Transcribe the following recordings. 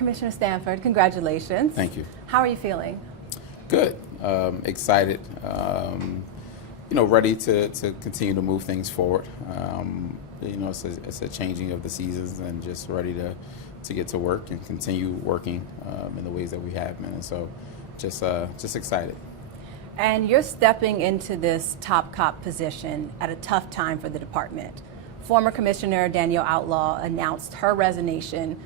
Commissioner Stanford, congratulations. Thank you. How are you feeling? Good. Excited. Ready to continue to move things forward. It's a changing of the seasons, and just ready to get to work and continue working in the ways that we have been. And so, just excited. And you're stepping into this top cop position at a tough time for the department. Former Commissioner Danielle Outlaw announced her resignation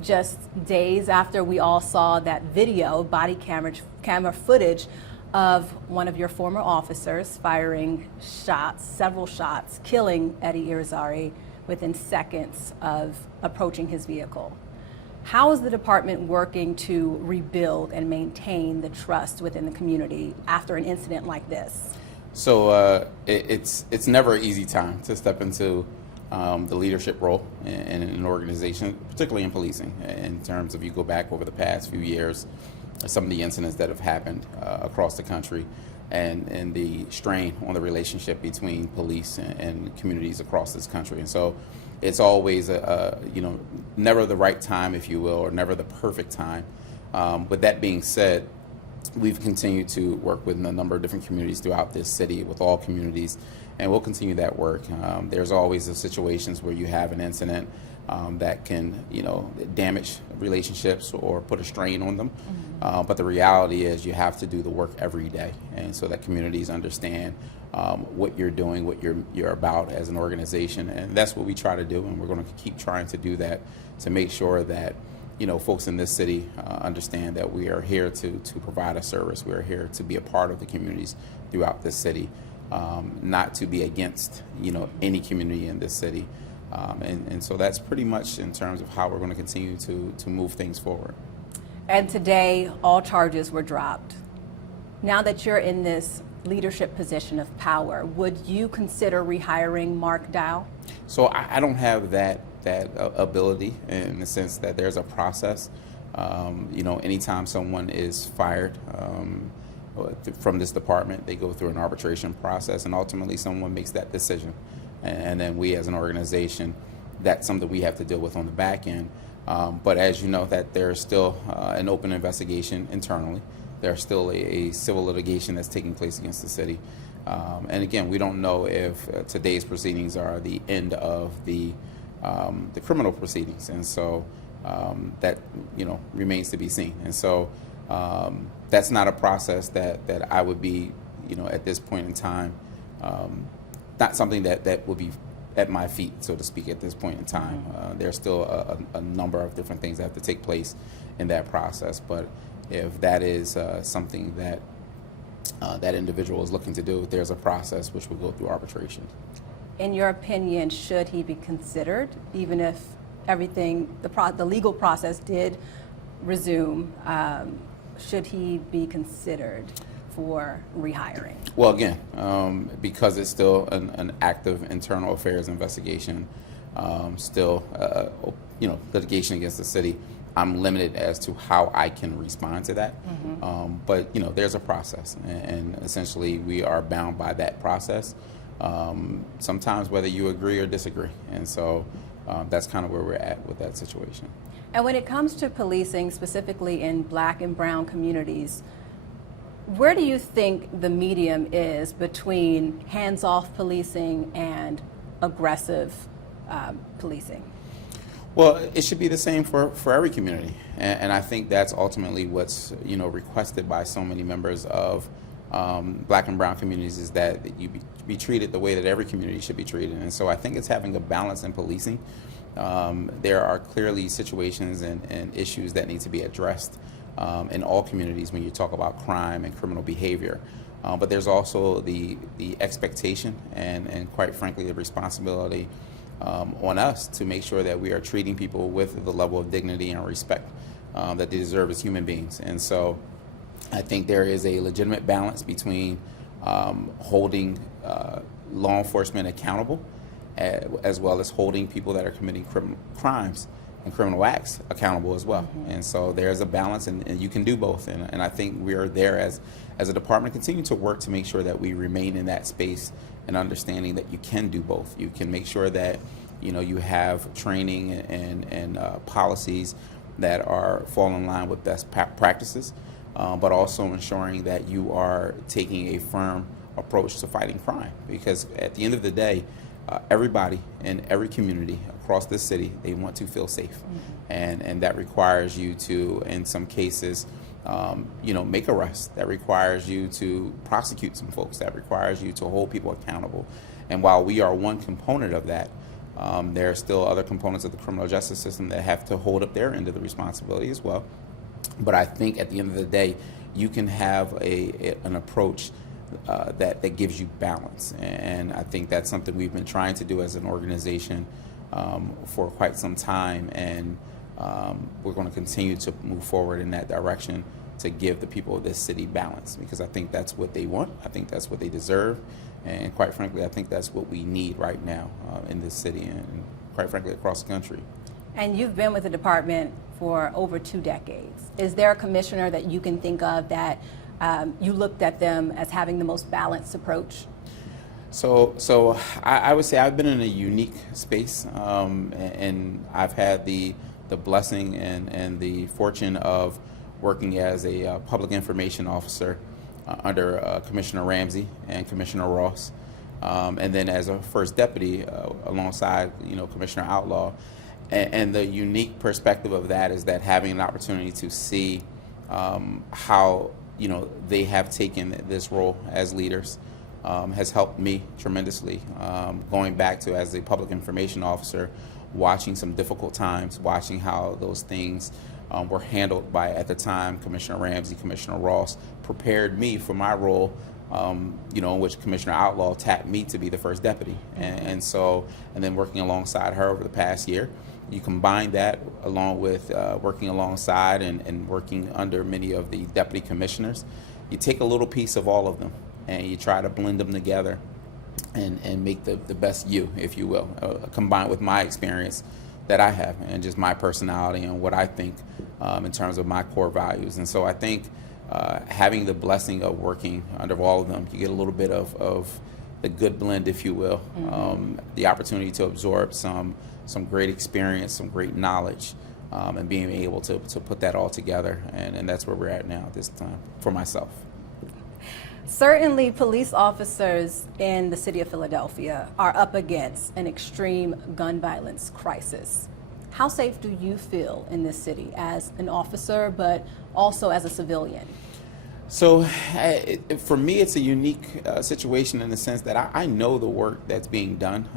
just days after we all saw that video, body camera footage of one of your former officers firing shots, several shots, killing Eddie Irizarry within seconds of approaching his vehicle. How is the department working to rebuild and maintain the trust within the community after an incident like this? So it's never an easy time to step into the leadership role in an organization, particularly in policing. In terms of, you go back over the past few years, some of the incidents that have happened across the country, and the strain on the relationship between police and communities across this country. And so it's always never the right time, if you will, or never the perfect time. With that being said, we've continued to work with a number of different communities throughout this city, with all communities, and we'll continue that work. There's always the situations where you have an incident that can, damage relationships or put a strain on them. But the reality is, you have to do the work every day, and so that communities understand what you're doing, what you're about as an organization, and that's what we try to do. And we're going to keep trying to do that to make sure that folks in this city understand that we are here to provide a service. We are here to be a part of the communities throughout this city, not to be against any community in this city. And so that's pretty much in terms of how we're going to continue to move things forward. And today, all charges were dropped. Now that you're in this leadership position of power, would you consider rehiring Mark Dow? So I don't have that ability, in the sense that there's a process. Anytime someone is fired from this department, they go through an arbitration process, and ultimately someone makes that decision. And then we, as an organization, that's something we have to deal with on the back end. But as you know, that there's still an open investigation internally. There's still a civil litigation that's taking place against the city. And again, we don't know if today's proceedings are the end of the criminal proceedings. And so that remains to be seen. And so that's not a process that I would be, at this point in time, not something that would be at my feet, so to speak, at this point in time. There's still a number of different things that have to take place in that process. But if that is something that that individual is looking to do, there's a process which will go through arbitration. In your opinion, should he be considered, even if everything, the legal process did resume, should he be considered for rehiring? Well, again, because it's still an active internal affairs investigation, still litigation against the city, I'm limited as to how I can respond to that. But there's a process, and essentially we are bound by that process. Sometimes whether you agree or disagree, and so that's kind of where we're at with that situation. And when it comes to policing, specifically in Black and brown communities, where do you think the medium is between hands-off policing and aggressive policing? Well, it should be the same for every community, and I think that's ultimately what's requested by so many members of Black and brown communities, is that you be treated the way that every community should be treated. And so I think it's having a balance in policing. There are clearly situations and issues that need to be addressed in all communities when you talk about crime and criminal behavior. But there's also the expectation and quite frankly the responsibility on us to make sure that we are treating people with the level of dignity and respect that they deserve as human beings. And so I think there is a legitimate balance between holding law enforcement accountable, as well as holding people that are committing crimes and criminal acts accountable as well. And so there's a balance, and you can do both. And I think we are there as a department, continue to work to make sure that we remain in that space and understanding that you can do both. You can make sure that you have training and policies that fall in line with best practices, but also ensuring that you are taking a firm approach to fighting crime. Because at the end of the day, everybody in every community across this city, they want to feel safe. And that requires you to, in some cases, make arrests. That requires you to prosecute some folks. That requires you to hold people accountable. And while we are one component of that, there are still other components of the criminal justice system that have to hold up their end of the responsibility as well. But I think at the end of the day, you can have an approach that gives you balance. And I think that's something we've been trying to do as an organization for quite some time. And we're going to continue to move forward in that direction to give the people of this city balance, because I think that's what they want. I think that's what they deserve. And quite frankly, I think that's what we need right now in this city and quite frankly across the country. And you've been with the department for over 2 decades. Is there a commissioner that you can think of that you looked at them as having the most balanced approach? So I would say I've been in a unique space, and I've had the blessing and the fortune of working as a public information officer under Commissioner Ramsey and Commissioner Ross, and then as a first deputy alongside Commissioner Outlaw. And the unique perspective of that is that having an opportunity to see how they have taken this role as leaders has helped me tremendously. Going back to as a public information officer, watching some difficult times, watching how those things were handled by, at the time, Commissioner Ramsey, Commissioner Ross, prepared me for my role, in which Commissioner Outlaw tapped me to be the first deputy. And then working alongside her over the past year, you combine that along with working alongside and working under many of the deputy commissioners. You take a little piece of all of them and you try to blend them together and make the best you, if you will, combined with my experience that I have and just my personality and what I think in terms of my core values. And so I think having the blessing of working under all of them, you get a little bit of the good blend, if you will, the opportunity to absorb some great experience, some great knowledge, and being able to put that all together. And that's where we're at now at this time for myself. Certainly, police officers in the city of Philadelphia are up against an extreme gun violence crisis. How safe do you feel in this city as an officer, but also as a civilian? So for me, it's a unique situation in the sense that I know the work that's being done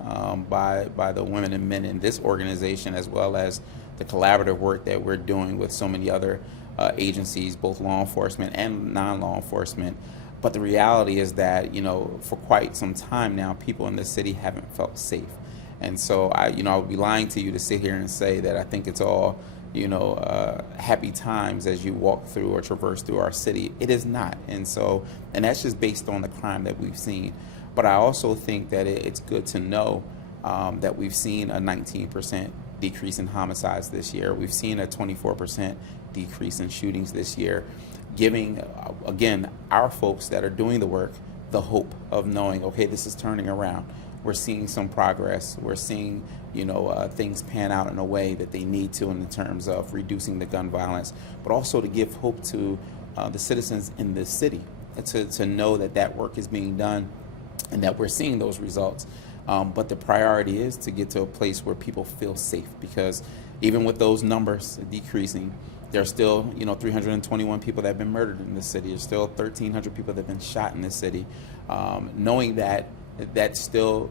by the women and men in this organization, as well as the collaborative work that we're doing with so many other agencies, both law enforcement and non-law enforcement. But the reality is that, for quite some time now, people in this city haven't felt safe. And so I would be lying to you to sit here and say that I think it's all happy times as you walk through or traverse through our city. It is not. And that's just based on the crime that we've seen. But I also think that it's good to know that we've seen a 19% decrease in homicides this year. We've seen a 24% decrease in shootings this year, giving, again, our folks that are doing the work the hope of knowing, okay, this is turning around. We're seeing some progress. We're seeing, things pan out in a way that they need to in terms of reducing the gun violence, but also to give hope to the citizens in this city to know that work is being done and that we're seeing those results. But the priority is to get to a place where people feel safe, because even with those numbers decreasing, there are still, 321 people that have been murdered in this city. There's still 1,300 people that have been shot in this city. Knowing that still,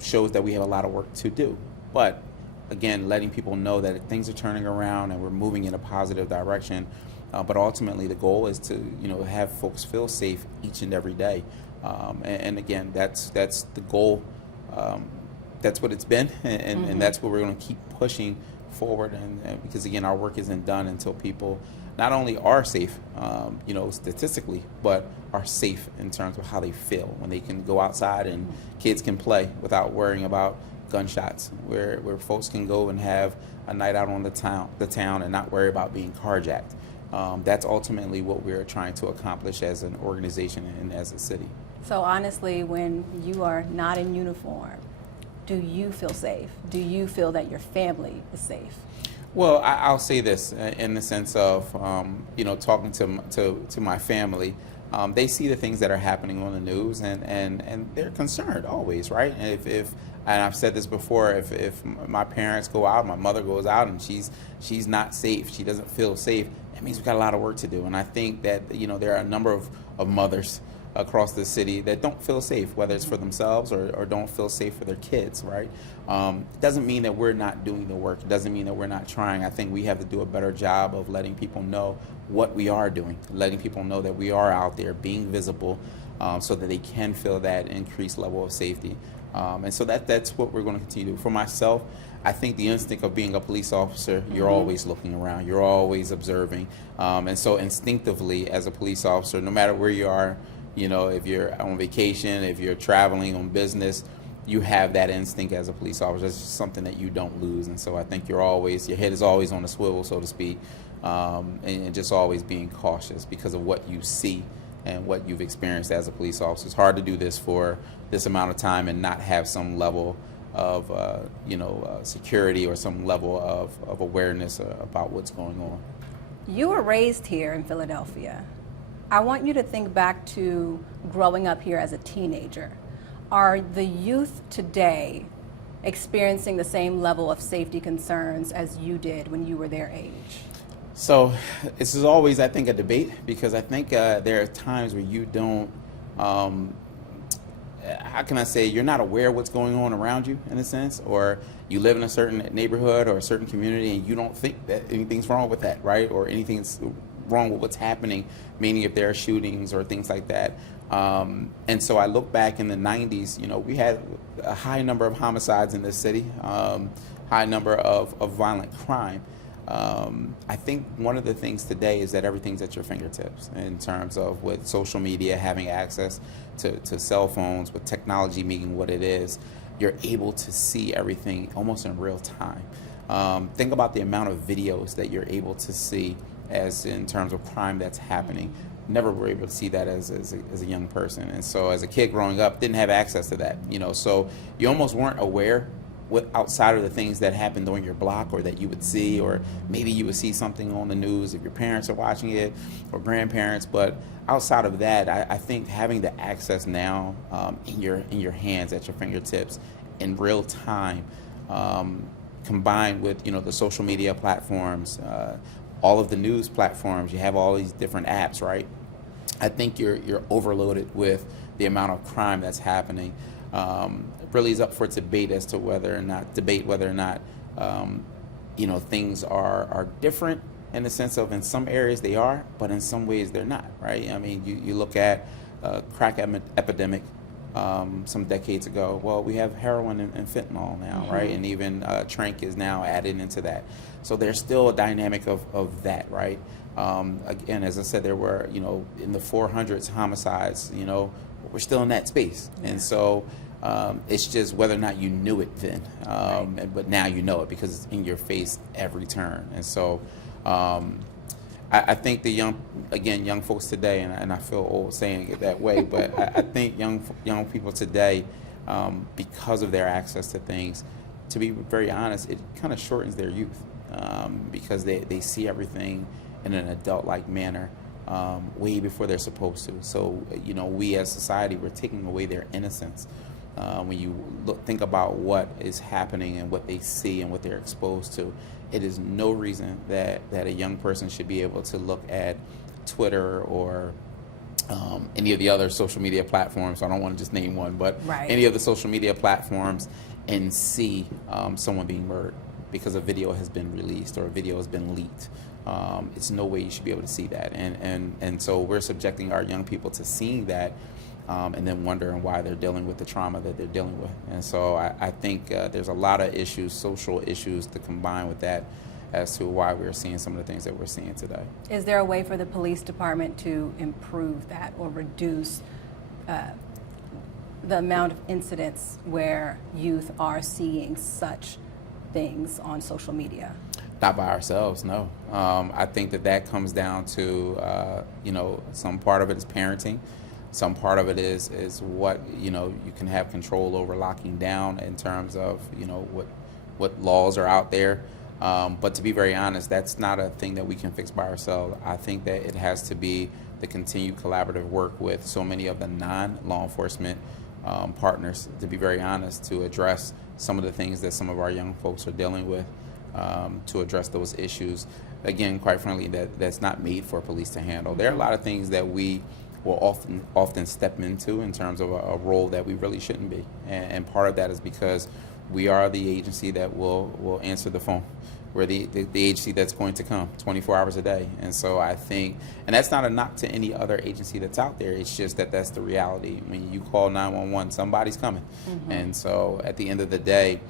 shows that we have a lot of work to do. But again, letting people know that things are turning around and we're moving in a positive direction. But ultimately, the goal is to, have folks feel safe each and every day. And again, that's the goal. That's what it's been, and that's what we're going to keep pushing forward. And because again, our work isn't done until people not only are safe, statistically, but are safe in terms of how they feel when they can go outside and kids can play without worrying about gunshots, where folks can go and have a night out on the town and not worry about being carjacked. That's ultimately what we're trying to accomplish as an organization and as a city. So honestly, when you are not in uniform, do you feel safe? Do you feel that your family is safe? Well, I'll say this in the sense of, talking to my family. They see the things that are happening on the news, and they're concerned always, right? And if and I've said this before, if my parents go out, my mother goes out, and she's not safe, she doesn't feel safe, that means we've got a lot of work to do. And I think that there are a number of mothers across the city that don't feel safe, whether it's for themselves or don't feel safe for their kids, right? It doesn't mean that we're not doing the work. It doesn't mean that we're not trying. I think we have to do a better job of letting people know what we are doing, letting people know that we are out there being visible, so that they can feel that increased level of safety. And so that's what we're going to continue to do. For myself, I think the instinct of being a police officer, you're always looking around, you're always observing. And so instinctively, as a police officer, no matter where you are, if you're on vacation, if you're traveling on business, you have that instinct as a police officer. It's just something that you don't lose. And so I think your head is always on the swivel, so to speak, and just always being cautious because of what you see and what you've experienced as a police officer. It's hard to do this for this amount of time and not have some level of security or some level of awareness about what's going on. You were raised here in Philadelphia. I want you to think back to growing up here as a teenager. Are the youth today experiencing the same level of safety concerns as you did when you were their age? So this is always, I think, a debate, because I think there are times where you don't, how can I say, you're not aware of what's going on around you, in a sense, or you live in a certain neighborhood or a certain community and you don't think that anything's wrong with that, right? Or anything's wrong with what's happening, meaning if there are shootings or things like that. And so I look back in the 90s, we had a high number of homicides in this city, high number of violent crime. I think one of the things today is that everything's at your fingertips in terms of with social media, having access to cell phones, with technology being what it is, you're able to see everything almost in real time. Think about the amount of videos that you're able to see as in terms of crime that's happening. Never were able to see that as a young person. And so as a kid growing up, didn't have access to that, so you almost weren't aware outside of the things that happened on your block or that you would see, or maybe you would see something on the news if your parents are watching it or grandparents. But outside of that, I think having the access now in your hands, at your fingertips, in real time, combined with the social media platforms, all of the news platforms, you have all these different apps, right? I think you're overloaded with the amount of crime that's happening. Really is up for debate as to whether or not things are different, in the sense of in some areas they are, but in some ways they're not, right? I mean, you look at crack epidemic some decades ago. Well, we have heroin and fentanyl now, right? And even tranq is now added into that. So there's still a dynamic of that, right? Again, as I said, there were, in the 400s homicides, we're still in that space. And so it's just whether or not you knew it then. But now you know it because it's in your face every turn. And so I think the young folks today, and I feel old saying it that way, but I think young people today, because of their access to things, to be very honest, it kind of shortens their youth, because they see everything in an adult-like manner way before they're supposed to. So, we as society, we're taking away their innocence. When you think about what is happening and what they see and what they're exposed to, it is no reason that a young person should be able to look at Twitter or any of the other social media platforms. I don't want to just name one, but any of the social media platforms, and see someone being murdered because a video has been released or a video has been leaked. It's no way you should be able to see that. And so we're subjecting our young people to seeing that, and then wondering why they're dealing with the trauma that they're dealing with. And so I think there's a lot of issues, social issues, to combine with that as to why we're seeing some of the things that we're seeing today. Is there a way for the police department to improve that or reduce the amount of incidents where youth are seeing such things on social media? Not by ourselves, no. I think that comes down to, some part of it is parenting. Some part of it is what, you can have control over locking down in terms of, what laws are out there. But to be very honest, that's not a thing that we can fix by ourselves. I think that it has to be the continued collaborative work with so many of the non-law enforcement partners, to be very honest, to address some of the things that some of our young folks are dealing with, to address those issues. Again, quite frankly, that's not made for police to handle. There are a lot of things that we will often step into in terms of a role that we really shouldn't be. And part of that is because we are the agency that will answer the phone. We're the agency that's going to come 24 hours a day. And so I think, and that's not a knock to any other agency that's out there, it's just that that's the reality. When you call 911, somebody's coming. And so at the end of the day,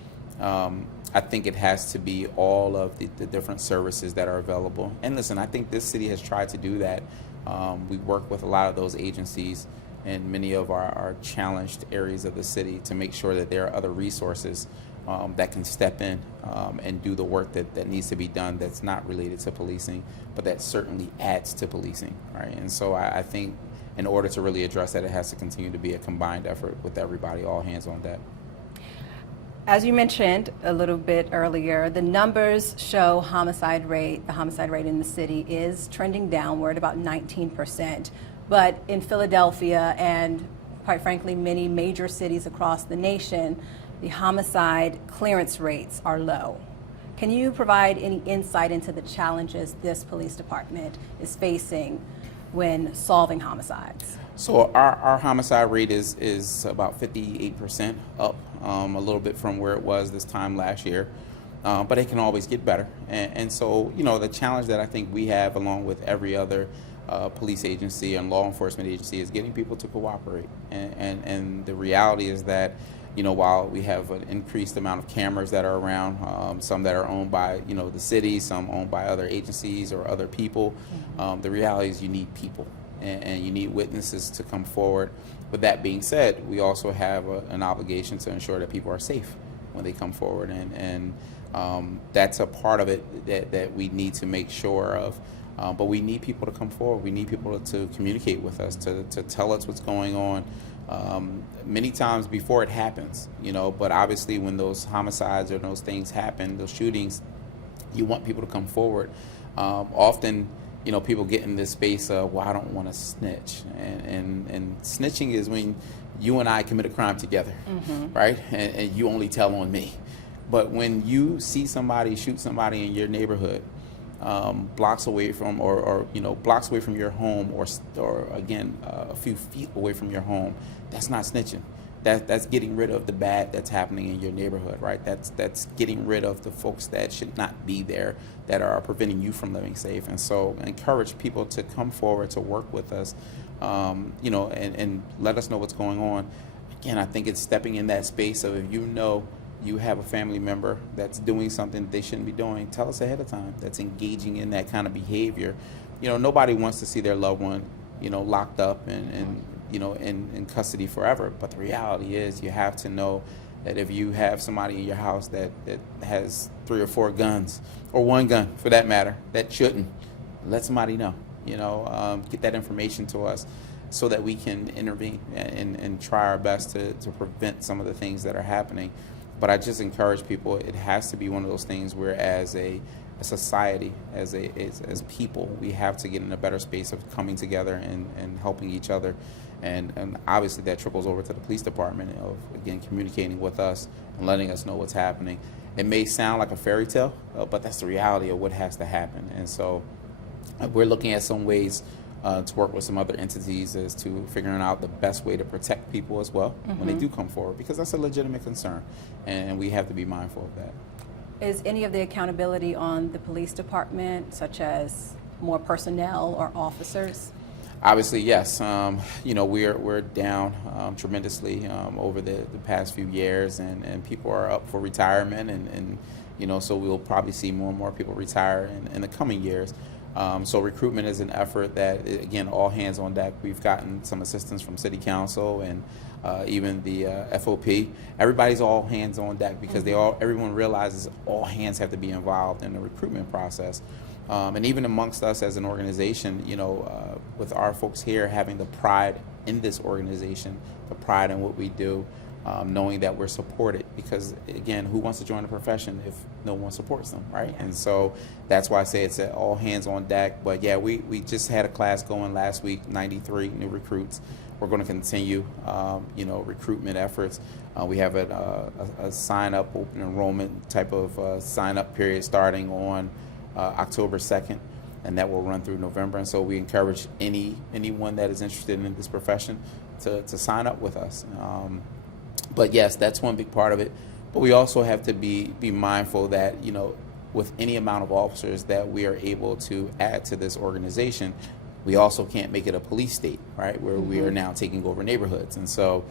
I think it has to be all of the different services that are available. And listen, I think this city has tried to do that. We work with a lot of those agencies in many of our challenged areas of the city to make sure that there are other resources that can step in and do the work that needs to be done that's not related to policing, but that certainly adds to policing, right? And so I think in order to really address that, it has to continue to be a combined effort with everybody, all hands on deck. As you mentioned a little bit earlier, the numbers show the homicide rate in the city is trending downward, about 19%. But in Philadelphia and, quite frankly, many major cities across the nation, the homicide clearance rates are low. Can you provide any insight into the challenges this police department is facing when solving homicides? So our homicide rate is about 58% up, a little bit from where it was this time last year, but it can always get better. And so, you know, the challenge that I think we have, along with every other police agency and law enforcement agency, is getting people to cooperate. And the reality is that, you know, while we have an increased amount of cameras that are around, some that are owned by, you know, the city, some owned by other agencies or other people, the reality is you need people and you need witnesses to come forward. With that being said, we also have an obligation to ensure that people are safe when they come forward, and that's a part of it that we need to make sure of. But we need people to come forward. We need people to communicate with us, to tell us what's going on. Many times before it happens, you know, but obviously when those homicides or those things happen, those shootings, you want people to come forward. Often, you know, people get in this space of, well, I don't want to snitch. And snitching is when you and I commit a crime together, right? And you only tell on me. But when you see somebody shoot somebody in your neighborhood, blocks away from, or you know, blocks away from your home, or again, a few feet away from your home, that's not snitching. That's getting rid of the bad that's happening in your neighborhood, right? That's getting rid of the folks that should not be there, that are preventing you from living safe. And so encourage people to come forward to work with us, you know, and let us know what's going on. Again, I think it's stepping in that space of, if you know you have a family member that's doing something they shouldn't be doing, tell us ahead of time, that's engaging in that kind of behavior. You know, nobody wants to see their loved one, you know, locked up and you know, in custody forever. But the reality is, you have to know that if you have somebody in your house that has 3 or 4 guns, or 1 gun for that matter, that shouldn't, let somebody know, you know, get that information to us so that we can intervene and try our best to prevent some of the things that are happening. But I just encourage people, it has to be one of those things where, as a society, as people, we have to get in a better space of coming together and helping each other. And obviously that trickles over to the police department of, again, communicating with us and letting us know what's happening. It may sound like a fairy tale, but that's the reality of what has to happen. And so we're looking at some ways to work with some other entities as to figuring out the best way to protect people as well when they do come forward, because that's a legitimate concern, and we have to be mindful of that. Is any of the accountability on the police department, such as more personnel or officers? Obviously, yes. You know, we're down tremendously over the past few years, and people are up for retirement, and you know, so we'll probably see more and more people retire in the coming years. So recruitment is an effort that, again, all hands on deck. We've gotten some assistance from City Council and even the FOP. Everybody's all hands on deck because everyone realizes all hands have to be involved in the recruitment process. And even amongst us as an organization, you know, with our folks here having the pride in this organization, the pride in what we do, knowing that we're supported, because again, who wants to join the profession if no one supports them, right? Yeah. And so that's why I say it's all hands on deck. But yeah, we just had a class going last week, 93 new recruits. We're going to continue, recruitment efforts. We have a sign-up, open enrollment type of sign-up period starting on October 2nd, and that will run through November. And so we encourage anyone that is interested in this profession to sign up with us. But yes, that's one big part of it. But we also have to be mindful that, with any amount of officers that we are able to add to this organization, we also can't make it a police state, right, where we are now taking over neighborhoods. And so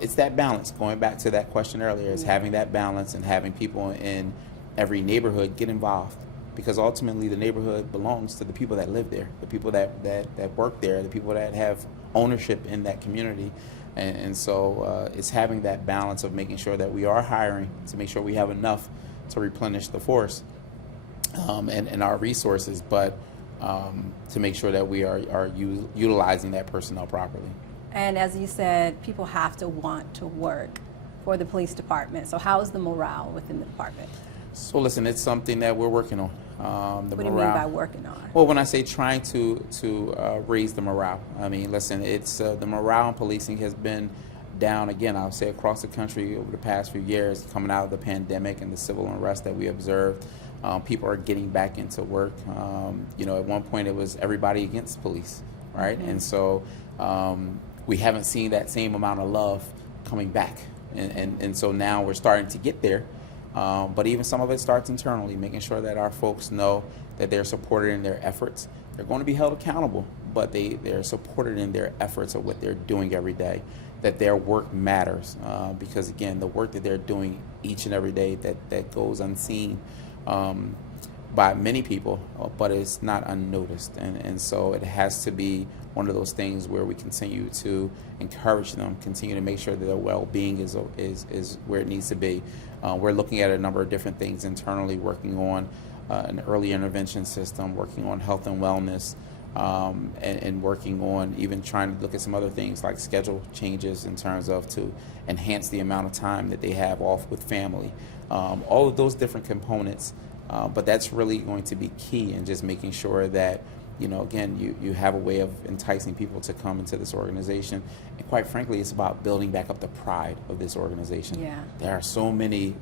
it's that balance, going back to that question earlier, is having that balance and having people in every neighborhood get involved. Because ultimately the neighborhood belongs to the people that live there, the people that work there, the people that have ownership in that community. And so it's having that balance of making sure that we are hiring to make sure we have enough to replenish the force and our resources, but to make sure that we are utilizing that personnel properly. And as you said, people have to want to work for the police department. So how is the morale within the department? So listen, it's something that we're working on. What do you mean by working on? Well, when I say trying to raise the morale, I mean, listen, it's the morale in policing has been down, again, I would say across the country over the past few years, coming out of the pandemic and the civil unrest that we observed. People are getting back into work. At one point it was everybody against police, right? And so we haven't seen that same amount of love coming back. And so now we're starting to get there. But even some of it starts internally, making sure that our folks know that they're supported in their efforts. They're going to be held accountable, but they're supported in their efforts of what they're doing every day, that their work matters. Because again, the work that they're doing each and every day that goes unseen by many people, but it's not unnoticed. And so it has to be one of those things where we continue to encourage them, continue to make sure that their well-being is where it needs to be. We're looking at a number of different things internally, working on an early intervention system, working on health and wellness, and working on even trying to look at some other things like schedule changes in terms of to enhance the amount of time that they have off with family. All of those different components, but that's really going to be key in just making sure that, again, you have a way of enticing people to come into this organization. And quite frankly, it's about building back up the pride of this organization. Yeah. There are so many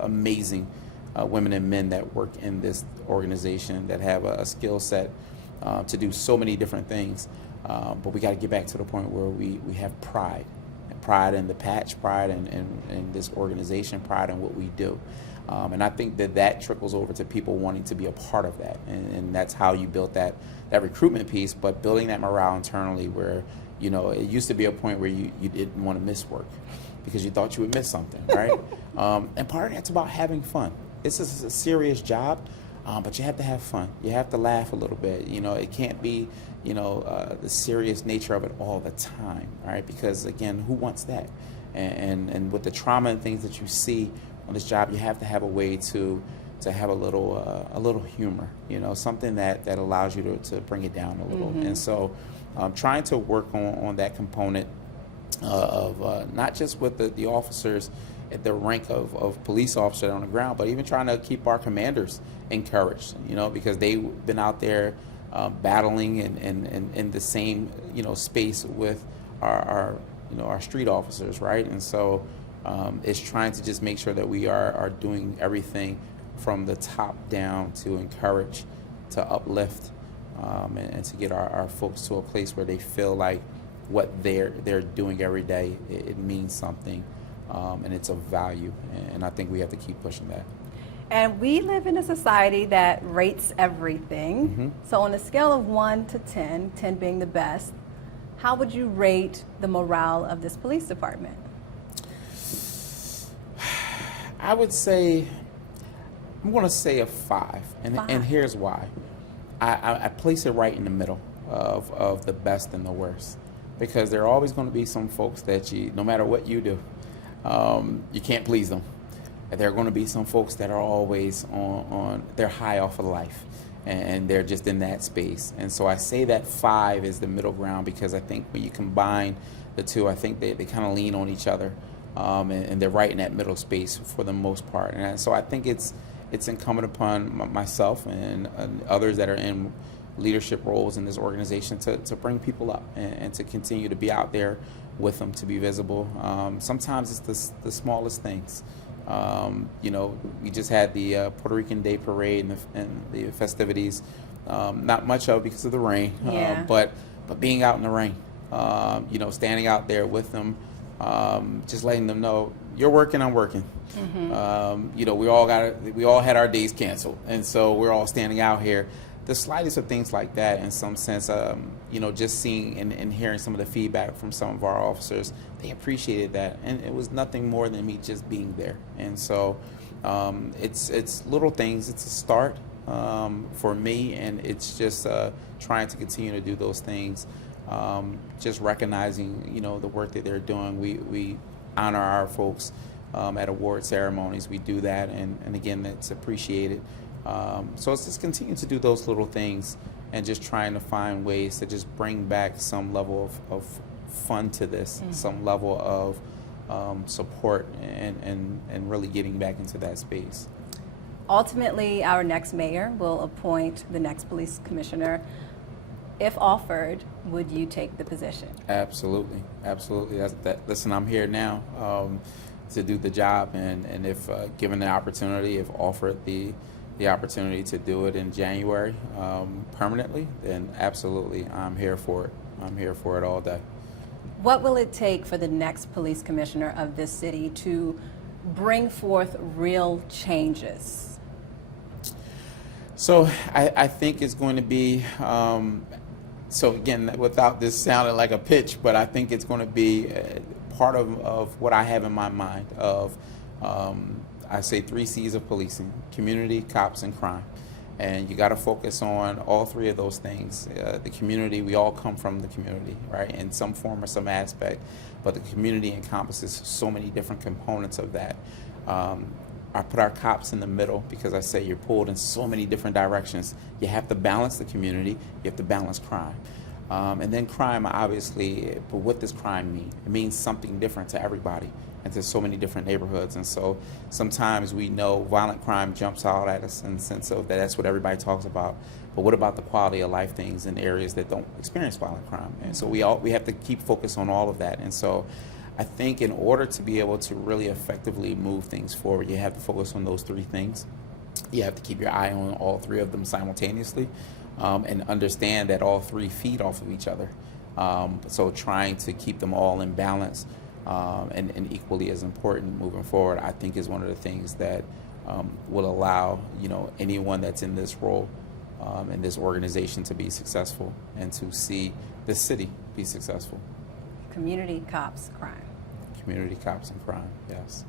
amazing women and men that work in this organization that have a skill set to do so many different things. But we got to get back to the point where we have pride. Pride in the patch, pride in this organization, pride in what we do. And I think that trickles over to people wanting to be a part of that. And that's how you built that recruitment piece, but building that morale internally where, it used to be a point where you didn't want to miss work because you thought you would miss something, right? And part of that's about having fun. This is a serious job, but you have to have fun. You have to laugh a little bit. It can't be, the serious nature of it all the time, right? Because, again, who wants that? And with the trauma and things that you see on this job, you have to have a way to have a little humor, something that allows you to bring it down a little. And so trying to work on that component of not just with the officers at the rank of police officer on the ground, but even trying to keep our commanders encouraged, because they've been out there battling and in the same, space with our street officers, right? And so it's trying to just make sure that we are doing everything from the top down to encourage, to uplift, and to get our folks to a place where they feel like what they're doing every day, it means something, and it's of value. And I think we have to keep pushing that. And we live in a society that rates everything. So on a scale of 1 to 10, 10 being the best, how would you rate the morale of this police department? I would say, I'm going to say a 5, and here's why. I place it right in the middle of the best and the worst, because there are always going to be some folks that no matter what you do, you can't please them. There are going to be some folks that are always they're high off of life, and they're just in that space. And so I say that 5 is the middle ground, because I think when you combine the two, I think they kind of lean on each other, and they're right in that middle space for the most part. And so I think it's incumbent upon myself and others that are in leadership roles in this organization to bring people up and to continue to be out there with them, to be visible. Sometimes it's the smallest things. We just had the Puerto Rican Day Parade and the festivities. Not much of because of the rain, Yeah. but being out in the rain, standing out there with them, just letting them know you're working, I'm working. Mm-hmm. We all had our days canceled, and so we're all standing out here. The slightest of things like that, in some sense, just seeing and hearing some of the feedback from some of our officers, they appreciated that, and it was nothing more than me just being there. And so it's little things. It's a start for me, and it's just trying to continue to do those things. Just recognizing, the work that they're doing. We honor our folks at award ceremonies. We do that, and again, it's appreciated. So it's just continue to do those little things and just trying to find ways to just bring back some level of fun to this, some level of support, and really getting back into that space. Ultimately, our next mayor will appoint the next police commissioner. If offered, would you take the position? Absolutely, absolutely. Listen, I'm here now to do the job, and if given the opportunity, if offered the opportunity to do it in January permanently, then absolutely, I'm here for it. I'm here for it all day. What will it take for the next police commissioner of this city to bring forth real changes? So I think it's going to be, so again, without this sounding like a pitch, but I think it's going to be part of what I have in my mind of, I say 3 C's of policing: community, cops, and crime. And you got to focus on all 3 of those things. The community, we all come from the community, right, in some form or some aspect, but the community encompasses so many different components of that. I put our cops in the middle because I say you're pulled in so many different directions. You have to balance the community, you have to balance crime. And then crime, obviously, but what does crime mean? It means something different to everybody and to so many different neighborhoods. And so sometimes we know violent crime jumps out at us in the sense of that's what everybody talks about. But what about the quality of life things in areas that don't experience violent crime? And so we have to keep focus on all of that. And so I think in order to be able to really effectively move things forward, you have to focus on those 3 things. You have to keep your eye on all 3 of them simultaneously, and understand that all 3 feed off of each other. So trying to keep them all in balance, and equally as important moving forward, I think is one of the things that will allow anyone that's in this role, in this organization, to be successful and to see the city be successful. Community, cops, crime. Community, cops, and crime, yes.